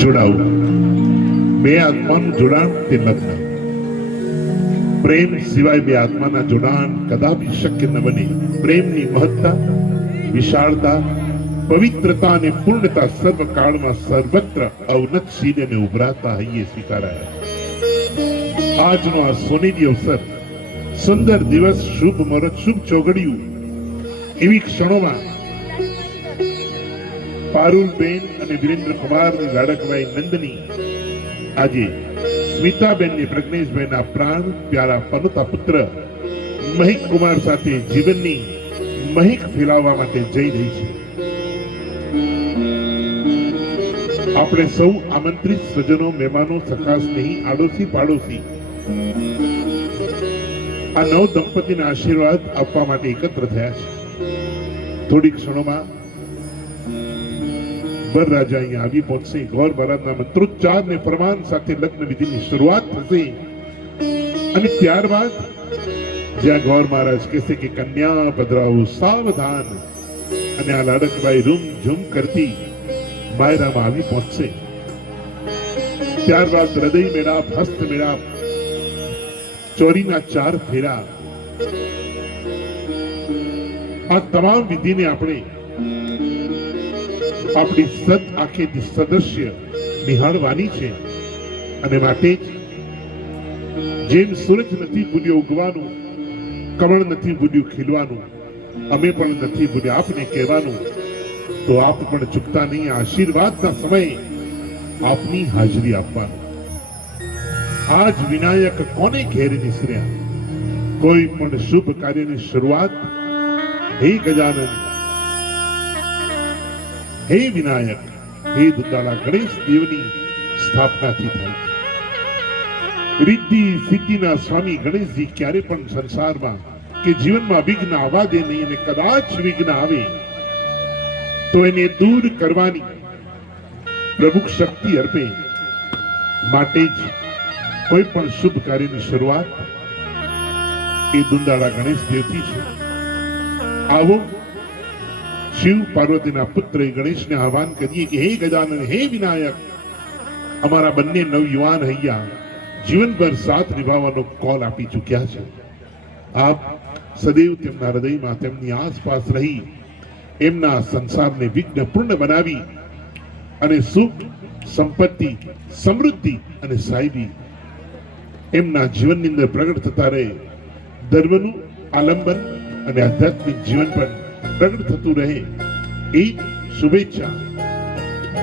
જોડાવું. બે આત્માનું જોડાણ તે લગ્ન પ્રેમ સિવાય બે આત્માના જોડાણ કદાપી શક્ય ન બને. પ્રેમની મહત્તા, વિશાળતા, પવિત્રતા અને પૂર્ણતા સર્વકાળમાં સર્વત્ર અવનત સીને ઉભરાતા હૈયે સ્વીકારાયા. આજનો આ સોનેરી અવસર, સુંદર દિવસ, શુભ મુહૂર્ત, શુભ ચોગડિયું, એવી ક્ષણોમાં પારુલબેન અને વિરેન્દ્ર કુમારની લાડકભાઈ નંદની. આજે સ્મિતાબેન ને પ્રજ્ઞેશભાઈના પ્રાણ પ્યારા પનોતા પુત્ર મહિક કુમાર સાથે જીવનની મહિક ફેલાવવા માટે જઈ રહી છે. આપણે સૌ આમંત્રિત સજનો મહેમાનો સખા સ્નેહી, આડોશી, પાડોશી આ નવ દંપતીના આશીર્વાદ આપવા માટે એકત્ર થયા છે. થોડી ક્ષણોમાં વરરાજા અહીંયા આવી પહોંચશે. ગૌર બારાતના મંત્રોચ્ચાર ને ફરમાન સાથે લગ્ન વિધિની શરૂઆત થશે. અને ત્યારબાદ જ્યાં ગોર મહારાજ કહેશે કે, કન્યા પધરાવું સાવધાન. અને આ લાડકબાઈ રૂમ ઝૂમ કરતી માયરામાં આવી પહોંચશે. ત્યારબાદ હૃદય મેળાપ, હસ્ત મેળાપ, ચોરીના ચાર ફેરા. આ તમામ વિધિને આપણે આપણી સત આંખેથી સદસ્ય નિહાળવાની છે, અને માટે જેમ સૂરજ નથી ભૂલ્યો ઉગવાનું, કમળ નથી ભૂલ્યું ખીલવાનું, અમે પણ નથી ભૂલ્યા આપને કહેવાનું, તો આપ પણ ચૂકતા નહીં. આશીર્વાદના સમયે આપની હાજરી આપવાનું. આજ વિનાયક કોને ઘેર નિસર્યા? કોઈ પણ શુભ કાર્યની શરૂઆત હે ગજાનંદ. હે વિનાયક, હે દુતાળા ગણેશ દેવની સ્થાપનાથી થાય છે. રિદ્ધિ, સિદ્ધિના સ્વામી ગણેશજી ક્યારે પણ સંસારમાં કે જીવનમાં વિઘ્ન આવવા દે નહીં અને કદાચ વિઘ્ન આવે, તો એને દૂર કરવાની પ્રભુ શક્તિ અર્પે માટે જ કોઈ પણ શુભ કાર્યની શરૂઆત એ દુંદાળા ગણેશ દેવથી છે. આવો શિવ પાર્વતીના પુત્ર ગણેશને આહવાન કરીએ કે હે ગજાનન હે વિનાયક અમારા બંને નવયુવાન હૈયા જીવનભર સાથ નિભાવવાનો કોલ આપી ચૂક્યા છે આપ સદૈવ તેમના હૃદયમાં તેમની આસપાસ રહી એમના સંસારને વિઘ્ન પૂર્ણ બનાવી અને સુખ સંપત્તિ સમૃદ્ધિ અને સાહેબી એમના જીવનની અંદર પ્રગટ થતા રહે ધર્મનું આલંબન અને આધ્યાત્મિક જીવન પણ પ્રગટ થતું રહે એ શુભેચ્છા.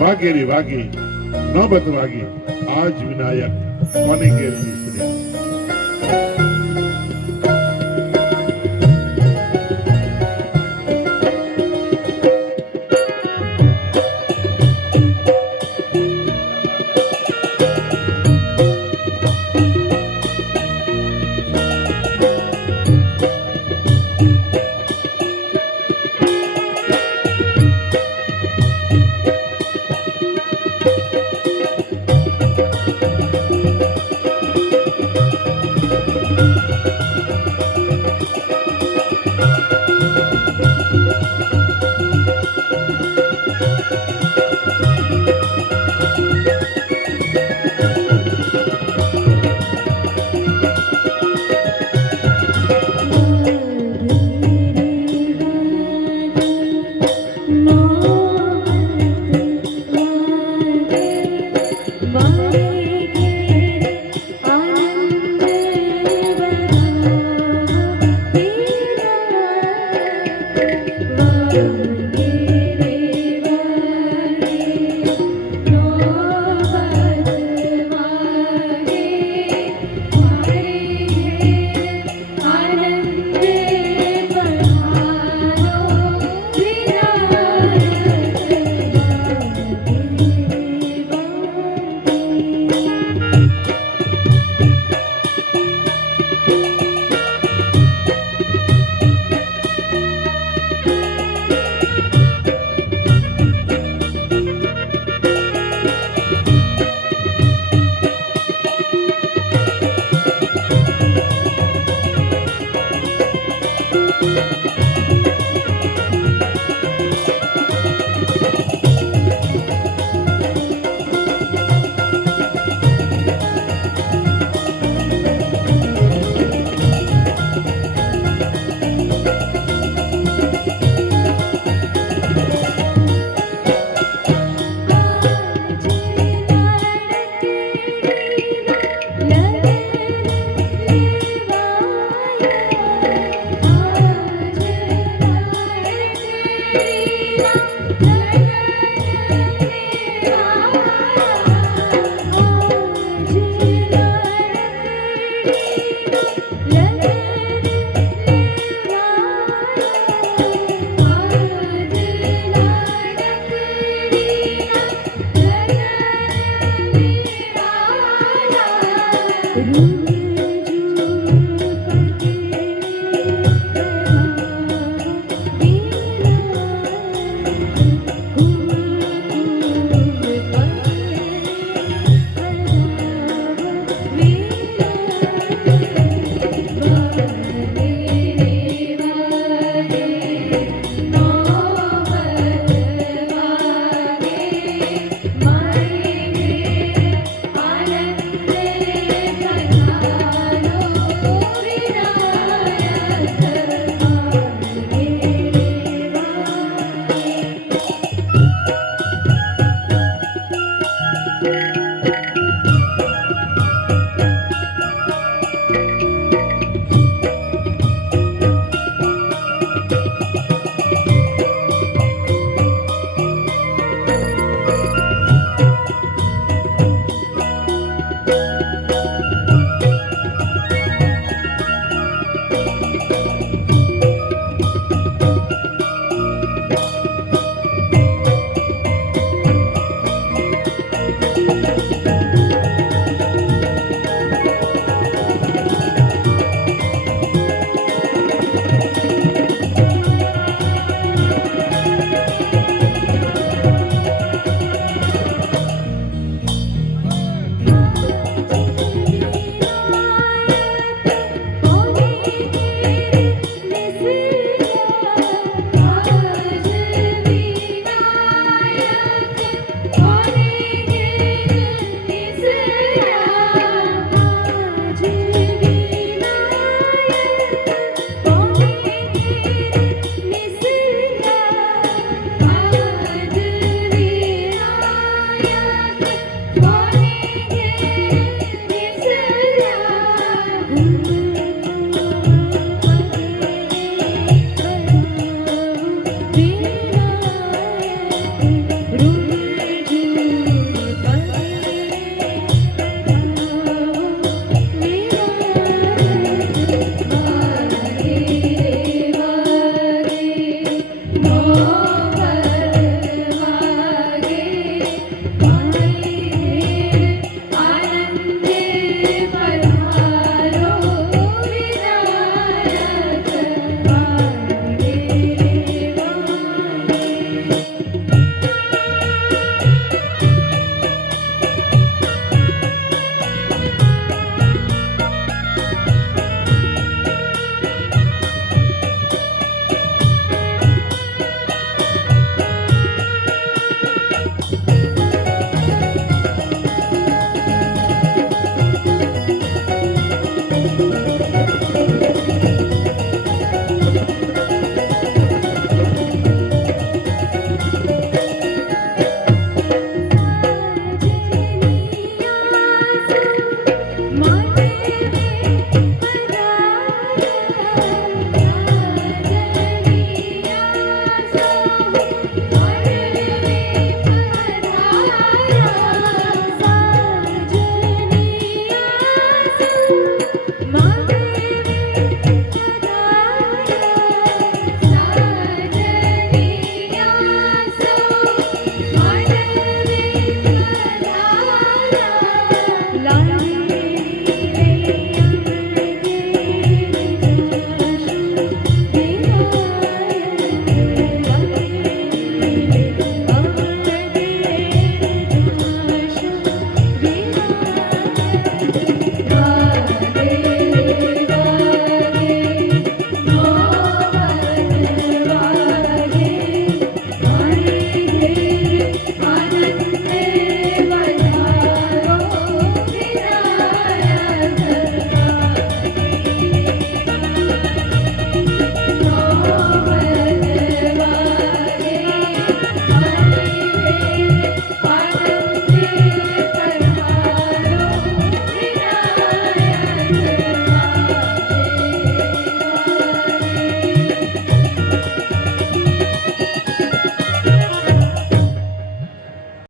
વાગે રે વાગે નોબત વાગે આજ વિનાયક મને ઘેર